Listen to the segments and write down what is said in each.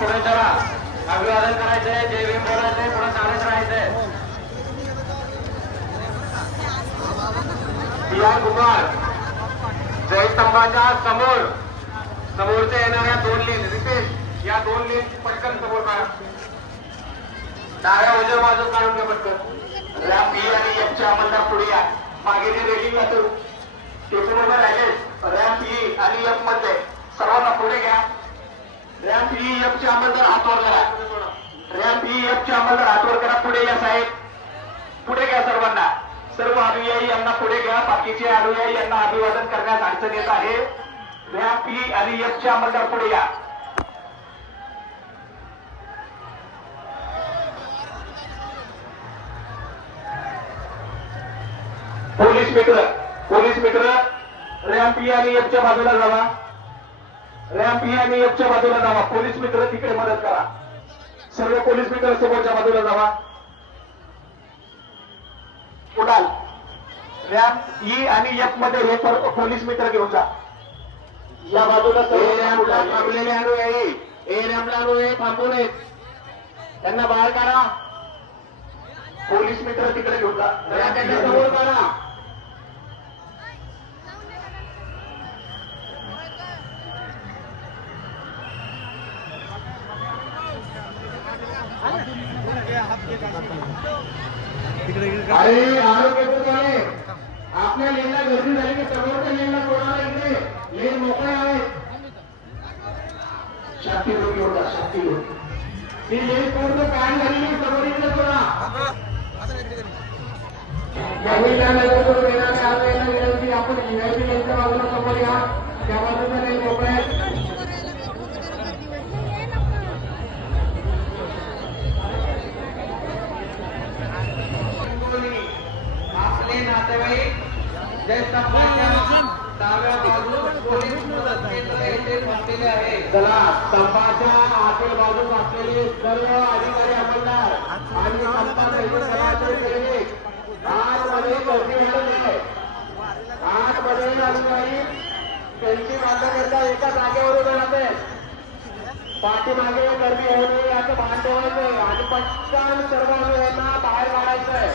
पुढे चला, अभिवादन करायचंय, जय भीम बोलायचंय, पुढे चालत राहायचंय. कुमार जयस्तंभाच्या समोरच्या येणाऱ्या 2 लेन रितेश, या 2 लेन पटकन समोर काढा. डाव्या उजव्या बाजू काढून घ्या पटकन. रॅम्प ई आणि एफच्या अंमलदार पुढे या. मागे जे रेलिंग असेल ते पूर्ण राहिलेच. रॅम्प ई आणि एफ मध्ये सर्वांना पुढे घ्या. रॅम्प ई एफचे अंमलदार हात वर करा. रॅम्प ई एफचे अंमलदार हात वर करा. पुढे या साहेब, पुढे घ्या सर्वांना. सर्व अनुयायी यांना पुढे घ्या. बाकीचे अनुयायी यांना अभिवादन करण्यास अडचण येत आहे. रॅम्प ई आणि एफचे अंमलदार पुढे या. पोलीस मित्र रॅम्प ई आणि एफच्या बाजूला जावा. रॅम्प ई आणि एफच्या बाजूला जावा. पोलीस मित्र तिकडे मदत करा. सर्व पोलीस मित्र समोरच्या बाजूला जावा. उडाल रॅम्प ई आणि एफ मध्ये हे पोलीस मित्र घेऊन जा. या बाजूला थांबलेले अनुयायी, रॅम्पला अनुयायी थांबू नयेत, त्यांना बाहेर काढा. पोलीस मित्र तिकडे घेऊन जा. त्यांच्या समोर काढा. अरे आरोग्य आपल्या लेनला गर्दी झाली की समोरच्या लेनला सोडायला इकडे लेन मोकळे आहे. शास्त्री लोक होता, शास्त्री लोक ती लेन पूर्ण पॅन झालेली समोर इकडे सोडा. महिलांना करून येणाऱ्या आरोग्याला विनंती, आपण व्हीआयपी लेनच्या बाजूला समोर या. त्या बाजूला लेन मोकळे आहे. नातेवाईक जयस्तंभाच्या डाव्या बाजूस पोलीस केंद्र येथे बसलेले आहे. चला, स्तंभाच्या आतील बाजूस असलेले सर्व अधिकारी अंमलदार आणि आतमध्ये गर्दी वाढत आहे. आतमध्ये अधिकारी त्यांची मान्यता एका जागेवर उभे राहते. पाठीमागे गर्दी होऊ नये याचं भान ठेवायचंय आणि पटकन सर्व यांना बाहेर काढायचंय.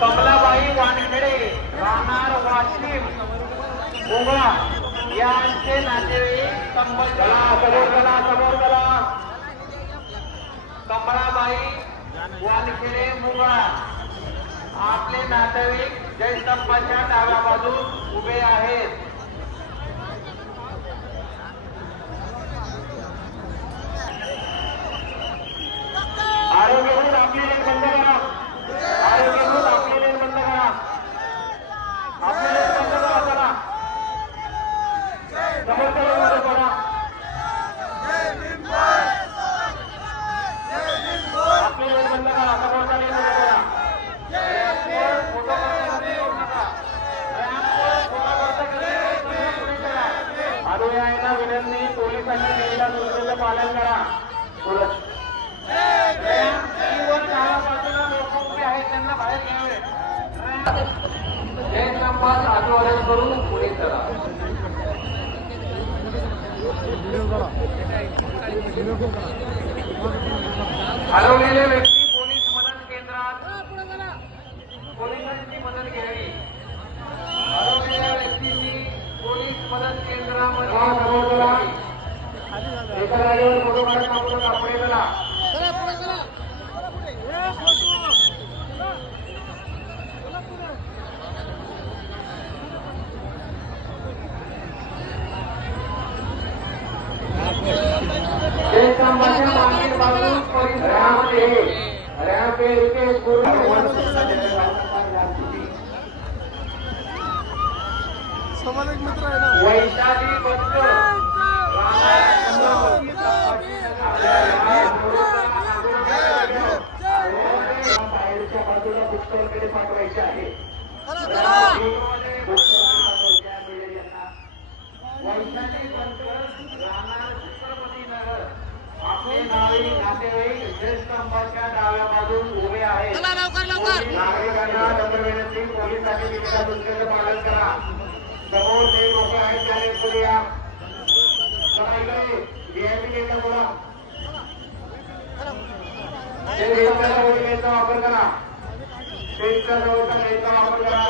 कमलाबाई वानखेडे राहणार वाशिम मुंगा यांचे नातेवाईक समोर चला. कमलाबाई वानखेडे मुंगा आपले नातेवाईक जयस्तंभाच्या डाव्या बाजूस उभे आहेत. आरोग्य दूत आपली लेन बंद करा. आरोग्य दूत आपली लेन बंद करा. आपली लेन बंद करा. चला समोरच्या लेनमध्ये पडा. आपली लेन बंद करा. समोरच्या लेनमध्ये पडा. रॅम्पवर फोटो करता येऊ नका. रॅम्पवर फोटो करता हरवलेले व्यक्ती पोलीस मदत केंद्रात पोलिसांची मदत घ्यावी. हरवलेल्या व्यक्तीची पोलीस मदत केंद्रामध्ये एका जागेवर फोटो काढत आपण पुढे गेला. मागील बाजूस परिसरामध्ये रॅम्प रितेश मित्र आहे ना वैशाली बंकर बाहेरच्या बाजूला बुकस्टॉलकडे पाठवायचे आहे. वैशाली बंकर राहणार छत्रपती नगर. आपले नातेवाईक श्रेष्ठ अंबाच्या डाव्या बाजूस उभे आहेत. नागरिकांना नम्र विनंती, पोलिसांनी दिलेल्या सूचनेचं पालन करा. समोर जे लोक आहेत त्याने पुढे या. VIP गेटला बोला. गेटच्या गेटचा वापर करा. गेटच्या जवळचा गेटचा वापर करा.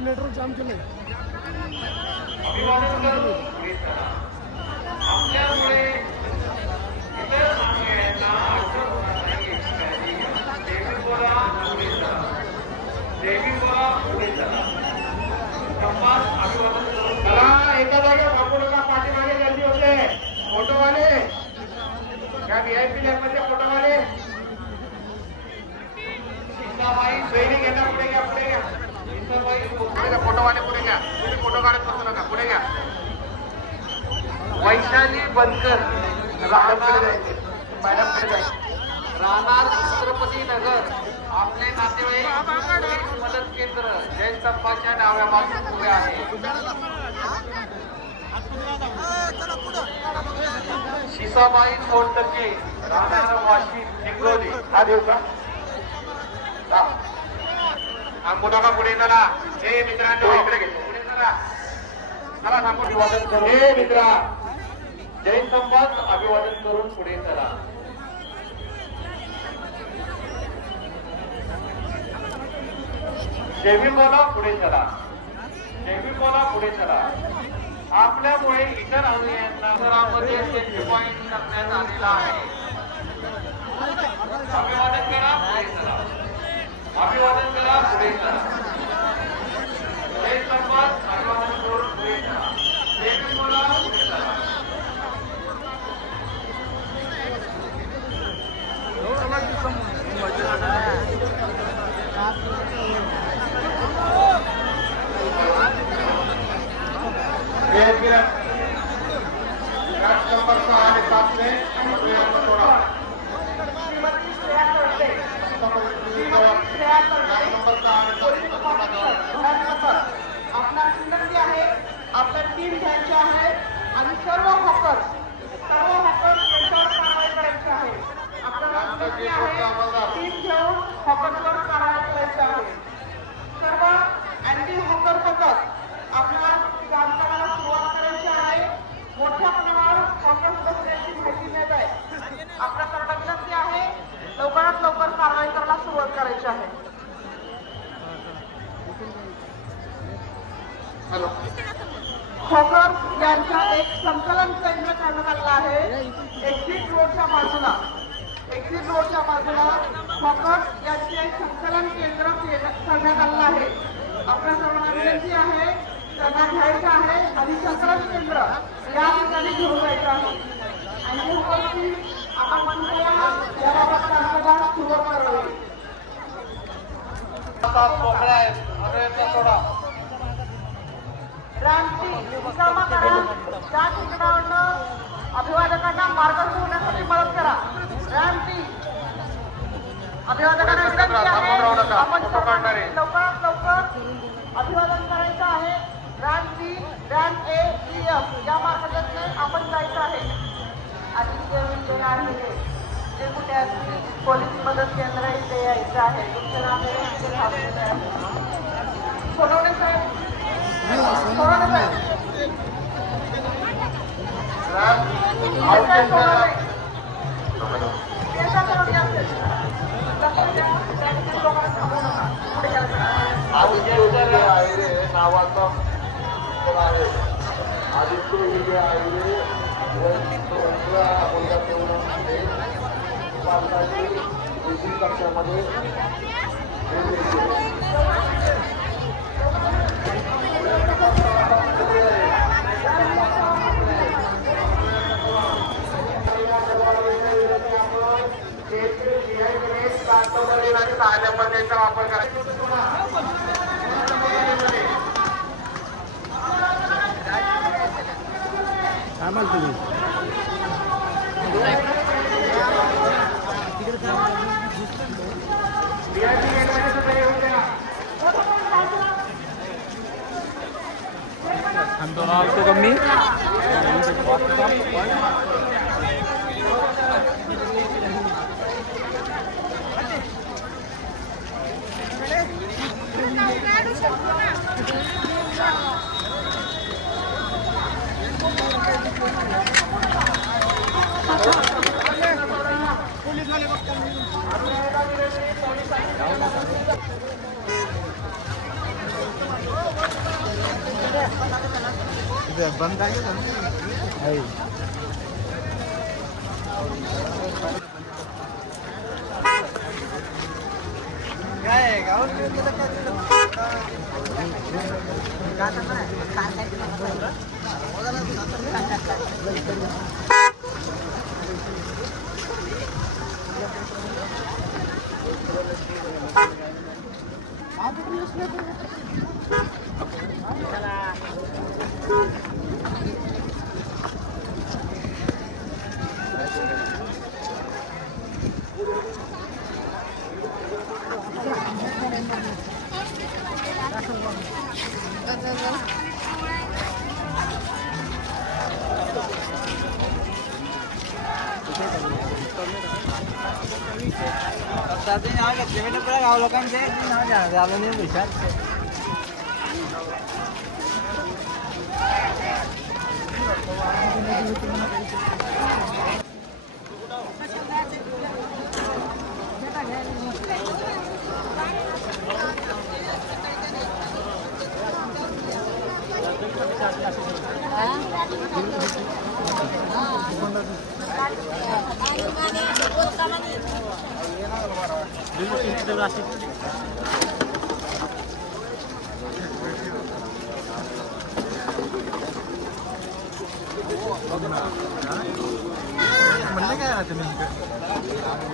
नेटवर्क जाम केलं. आपल्यामुळे इतर नागरिकांना एका जागेवर थांबू नका. पाठीमागे गर्दी होते. फोटोवाले या VIP लॅबमधले फोटोवाले सीताबाई ट्रेनिंग घेता. पुढे घ्या, पुढे घ्या. फोटोवाले पुढे घ्या. तुम्ही फोटो काढत बसू नका. पुढे घ्या. वैशाली बनकर राहणार छत्रपती नगर. आपले नातेवाईक मदत केंद्र जय स्तंभाच्या डाव्या बाजूस उभे आहे. शिसाबाई सोनटक्के राहणार वाशी चिंचोली. हा देऊ का? थांबू नका. पुढे चला. हे मित्रांनो इकडे घे. पुढे चला. चला थांबू. अभिवादन करून हे मित्रा जैन स्तंभात अभिवादन करून पुढे चला. जेवी बोला पुढे चला. जेवी बोला पुढे चला. आपल्यामुळे इतर अनुयायांना घरामध्ये सेल्फी पॉइंट करण्यात आलेला आहे. अभिवादन करा. पुढे चला. अभिवादन करा. पुढे चला. जय स्तंभात अभिवादन करून पुढे चला. जेवी बोला पुढे चला. नंबर 6 आणि 7 से थोड़ा आपला विनंती आहे. आपल्या टीम घ्यायची आहे आणि सर्व हॉकर त्यांच्यावर कारवाई करायची आहे. आपल्याला विनंती आहे टीम घेऊन हॉकरवर कारवाई करायची आहे. सर्व अँटी हॉकर पथक आपल्याला कामकाजाला सुरुवात करायची आहे. मोठ्या प्रमाणावर हॉकर बसण्याची माहिती मिळत आहे. आपल्याकडे विनंती आहे लवकरात लवकर कारवाई करायला सुरुवात करायची आहे. हॉकर यांचा एक संकलन केंद्र करण्यात आलेला आहे. एक्झिट रोडच्या बाजूला हॉकर यांचे एक संकलन केंद्र करण्यात आलेलं आहे. आपल्या सर्वांना विनंती आहे त्यांना घ्यायचं आहे आणि संकलन केंद्र या ठिकाणी घेऊन जायचं आहे. आणि आपण याबाबत कामकाज सुरुवात करावी. रामची रिकामा करा. त्या ठिकाणावरनं अभिवादकांना मार्गस्थ होण्यासाठी मदत करा. रॅम्प टी अभिवादकांना विनंती आहे आपण सर्वांनी लवकरात लवकर अभिवादन करायचं आहे. रॅम्प टी, रॅम्प ए, EF या मार्गाने आपण जायचं आहे. आणि जे आहे जे कुठे असतील पोलीस मदत केंद्र इथे यायचं आहे. तुमचं नाव सोनवणे साहेब, सोनवणे साहेब, नावाचा आदित्य विजय आयुर्वेद कक्षामध्ये वापर करायचा. काय माल तुम्ही आलतो का मी बंद आहे काय गाव गाव लोकांचे झालं नाही पैशात म्हणलं काय राहते नेमकं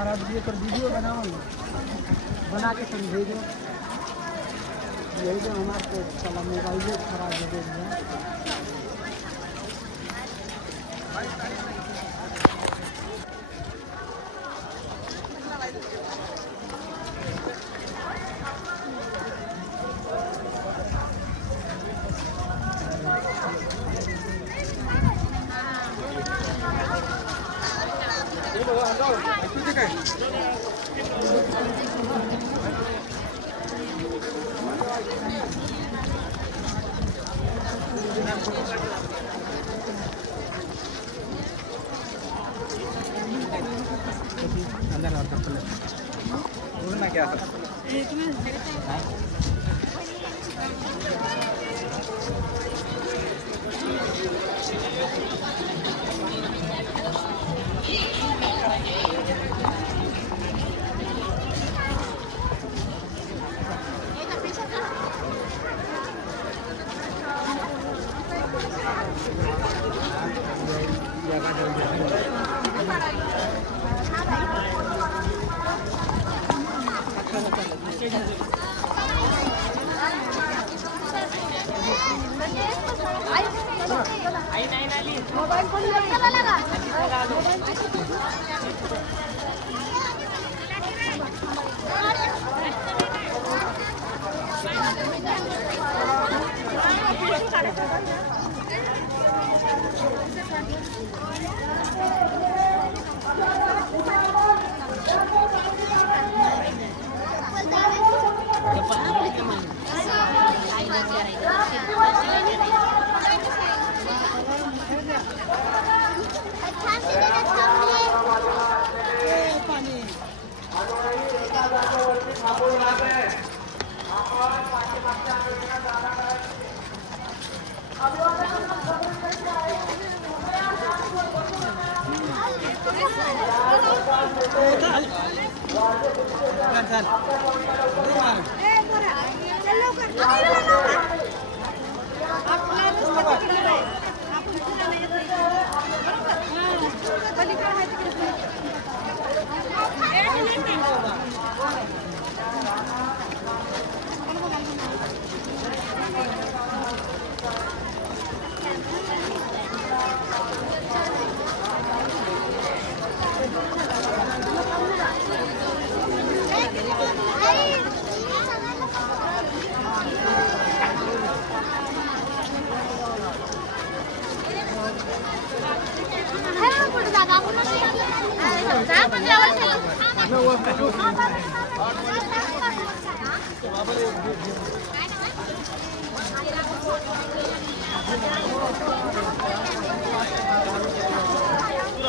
आप ये कर वीडियो बनाओ ना, बना के समझे दो। यही तो हमारे साला मोबाइल खराब हो गया। अंदर और कर ले बोलना क्या सर मोबाइल फोन लगा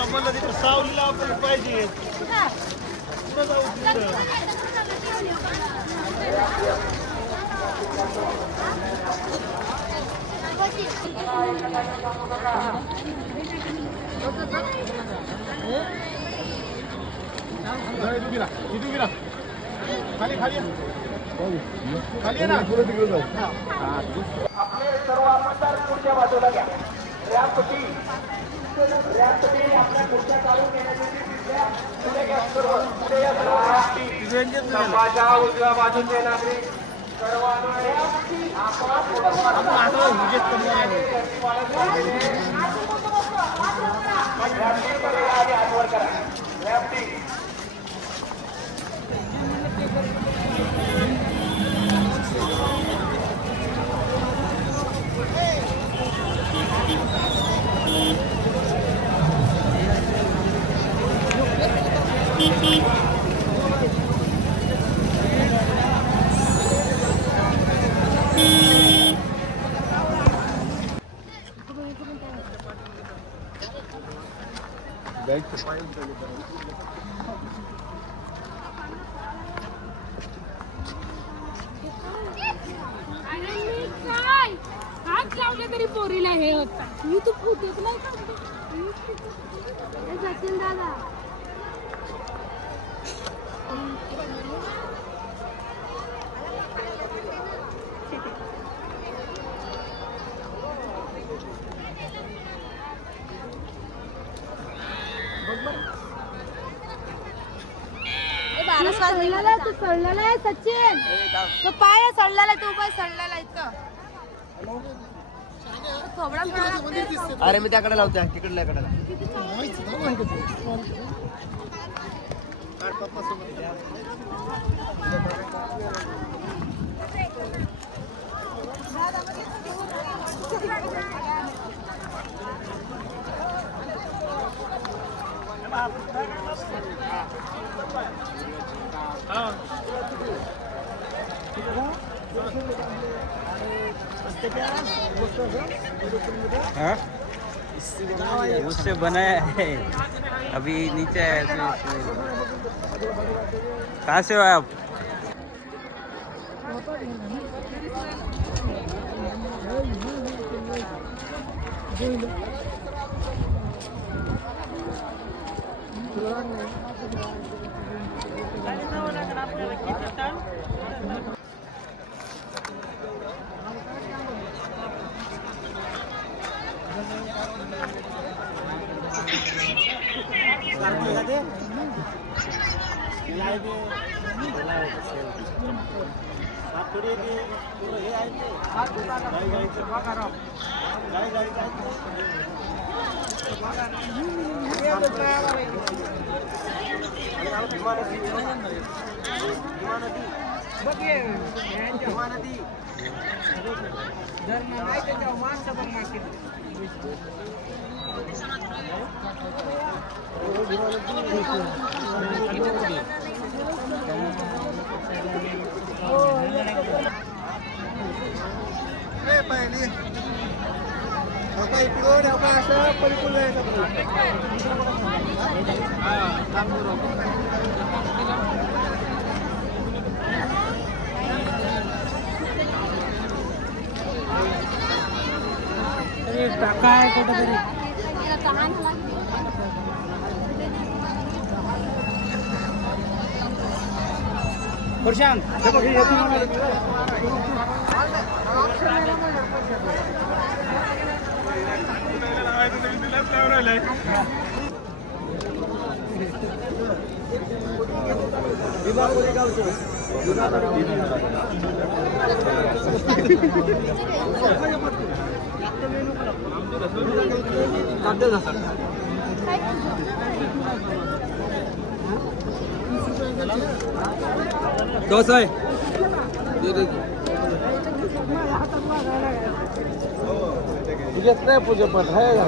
आम्हाला तिथे सावलीला आपण पाहिजे पुढे जाऊ तिथं खाली खाली खाली ना आपले सर्व आमदार पुढच्या बाजूला घ्या रॅपटी आपल्या पुढच्या चालू घेण्यासाठी पुढे घ्या सर्व पुढे या सर्व समाजा उजव्या बाजूचे नागरिक सर्वांना हातवर करा रॅपटी हात लावले तरी पोरीला हे होता मी तू फुटत नाही सचिन दादा सडलेला आहे सचिन. तो पाय सडलेला आहे, तो पाय सडलेला आहे इथं. थोबडा फिरायला लागते. अरे मी त्याकडे लावते तिकडल्या कडेला. हाँ? उससे बनाया है, अभी नीचे है। कहाँ से हो आप? टाका आहे कुठेतरी. प्रशांत डोसा है। तुझ्यात नाही पूजापाठ आहे का?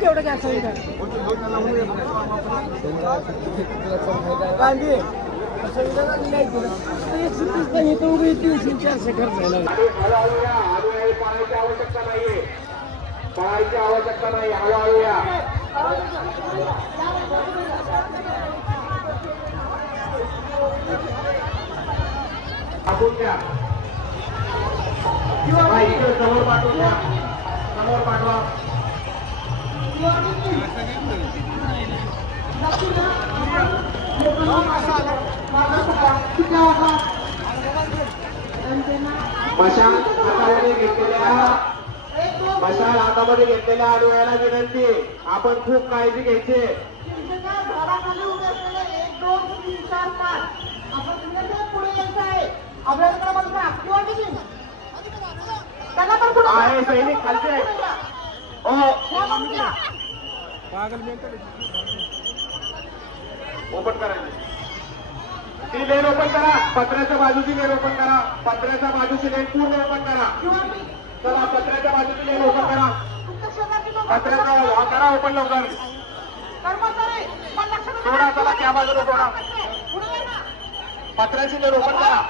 केवढं जास्त होईल कांदे चारशे खर्च झाला. हळूहळू या, हळूहळू पाळायची आवश्यकता नाहीये, पाळायची आवश्यकता नाही, हळूहळू या. आपण द्या इकडे समोर पाठवून द्या, समोर पाठवा. मशाल हातामध्ये घेतलेल्या आडव्याला विनंती, आपण खूप काळजी घ्यायची. झाडाखाली उभे असलेले 1, 2, 3, 4, 5 आपण सगळ्यांना पुढे यायचं आहे. आपल्याकडे बघा किंवा किती त्यांना पण पुढे आहे सैनिक खालचे. ओपन करायचं, ती लेन ओपन करा, पत्र्याच्या बाजूची लेन ओपन करा, पत्र्याच्या बाजूची लेन पूर्ण ओपन करा. चला पत्र्याच्या बाजूची लेन ओपन करा, पत्र्याचा करा ओपन लवकर. कर्मचारी पण लक्ष द्या. सोडा, चला त्या बाजूला सोडा, पुढे या ना. पत्र्याची लेन ओपन करा.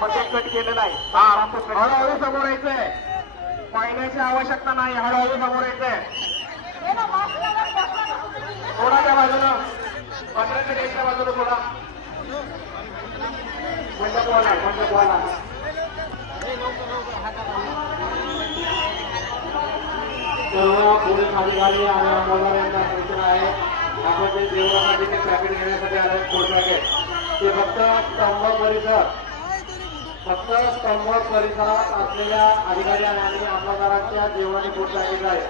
पत्रे कट केलेलं आहे. हळूहळू समोर यायचंय, पाहण्याची आवश्यकता नाही, हळूहळू समोर यायचंय. हे ना, मास्क लावा, बसला का तुम्ही? थोडा त्या बाजूला, पत्र्याच्या लेनच्या बाजूला थोडा मंडप वाला, मंडप वाला. सर्व पोलीस अधिकारी आणि आमदार यांना सूचना आहे, आपण जे देवळासाठी ते ट्रॅफिक घेण्यासाठी आले पोहोचवागे ते फक्त स्तंभ परिसरात असलेल्या अधिकारी आणि आमदारांच्या जेवणाने पोहोचवायचे आहे.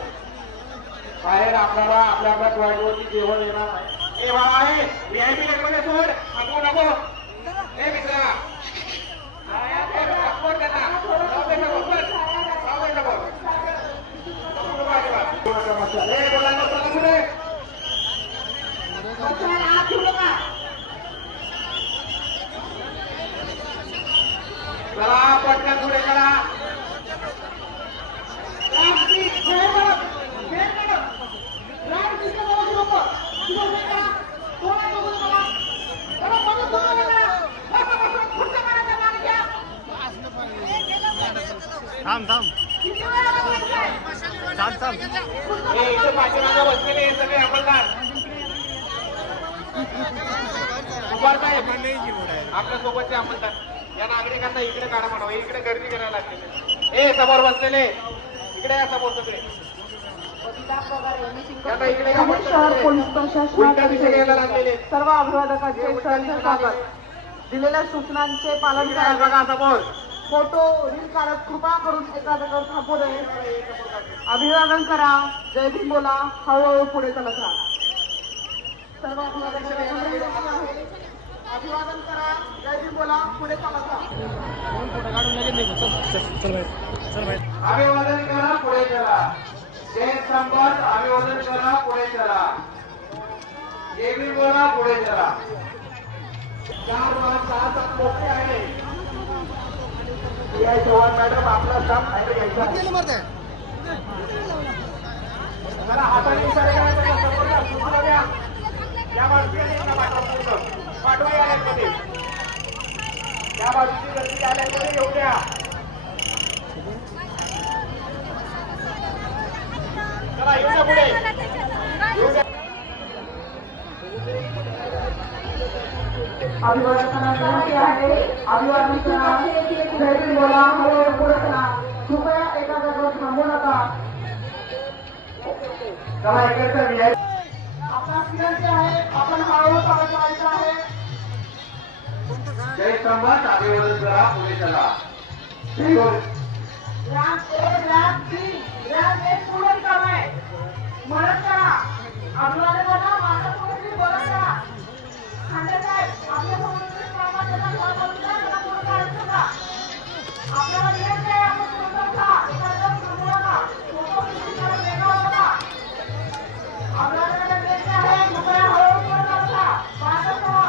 बाहेर आपल्याला आपल्या आपल्या टॉयलेटवरती जेवण येणार ए भावा आहे व्हीआयपी गेट मध्ये सोड नको नको ए मित्रा सोड त्यांना जाऊ दे नको सोड जाऊ दे नको ए बोलायला चला पुढे चला पटकन पुढे चला थांब थांब थांब थांब हे इथे पाठीमागं बसलेले हे सगळे अंमलदार साहेब आपल्या सोबतचे अंमलदार या नागरिकांना इकडे काढा म्हणा इकडे गर्दी करायला लागते ए समोर बसलेले इकडे या समोर सगळे यांना इकडे या पुणे शहर पोलीस उलट्या दिशेने यायला लागलेले प्रशासनाने सर्व अभिवादकांचे सहर्ष स्वागत. दिलेल्या सूचनांचे पालन काय करा. बघा समोर फोटो रील काढत कृपा करून एका जागेवर थांबू नये. अभिवादन करा. जय भीम बोला. हळूहळू पुढे चालत राहा. सर्व अभिवादकांचे अभिवादन करा. जय भीम बोला. पुढे चालत राहा. अभिवादन करा पुढे चला जय संपत अभिवादन करा पुढे चला जय भीम बोला पुढे चला 4 5 6 मोठे आहे या चव्हाण मॅडम आपला स्टाफ खाली घ्यायचा जरा हाताने इशारे करायचे समोरला सूचना द्या या बाजूने पाठवा यामध्ये या बाजूची गर्दी आल्याकडे येऊ द्या चला येऊ द्या पुढे येऊ द्या अभिवादनांना विनंती आहे. अभिवादन करा. जय भीम बोला. हळूहळू पुढे चला. कृपया एका जागेवर थांबू नका. चला इकडचा व्हीआय आपणास विनंती आहे. आपण हळूहळू चालत राहायचं आहे. जय संपत अभिवादन करा पुढे चला रॅम्प ए रॅम्प बी रॅम्प ए पूर्ण काम आहे. मदत करा. अभिवादन करा. माझ्या पुढे बोलत करा. खांडे साहेब आपल्या समोरच्या कामात त्याला कॉल करून द्या. त्याला पुढे काढायचं का? आपल्याला विनंती आहे. आपण फोटो घ्या. एका जागेवर थांबू नका. फोटो खिचून वेगळा बघा. आपल्याला विनंती आहे. कृपया हळूहळू पुढे चालत राहा. मागं सहा.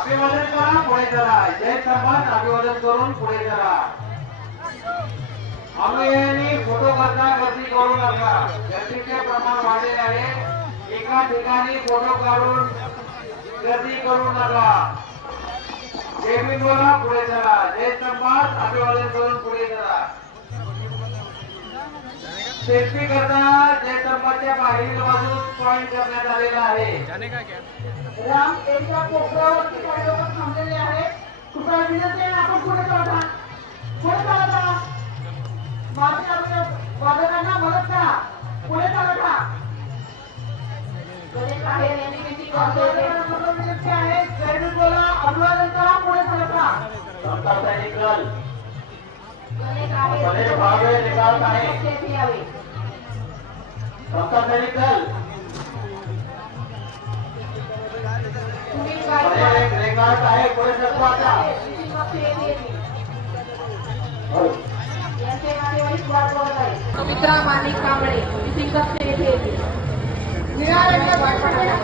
अभिवादन करा पुढे चला जय संपत अभिवादन करून पुढे चला अनुयायांनी फोटो करता गर्दी करू नका गर्दीचे प्रमाण वाढले आहे एका ठिकाणी फोटो काढून गर्दी करू नका जय भीम बोला पुढे चला जय संपत अभिवादन करून पुढे चला सेल्फी करता जय संपतच्या बाहेरील बाजूस पॉइंट करण्यात आलेला आहे राम एका कोपऱ्यावरती काही लोक थांबलेले आहेत. कृपया विनंती आहे आपण पुढे चालत राहा. पुढे चालत राहा. माझ्या वादकांना मदत करा. पुढे चालत राहा. अभिवादनाला विनंती आहे. जय भीम बोला. अभिवादन करा. पुढे चालत राहा. संत सैनिकल बड़े भावे निकाल आहे संत सैनिकल रेगाट आहे पुढे सरको आता सुमित्रा माणिक कांबळे मिटिंग कक्ष येथे येतील. मिळालेल्या भाषणाला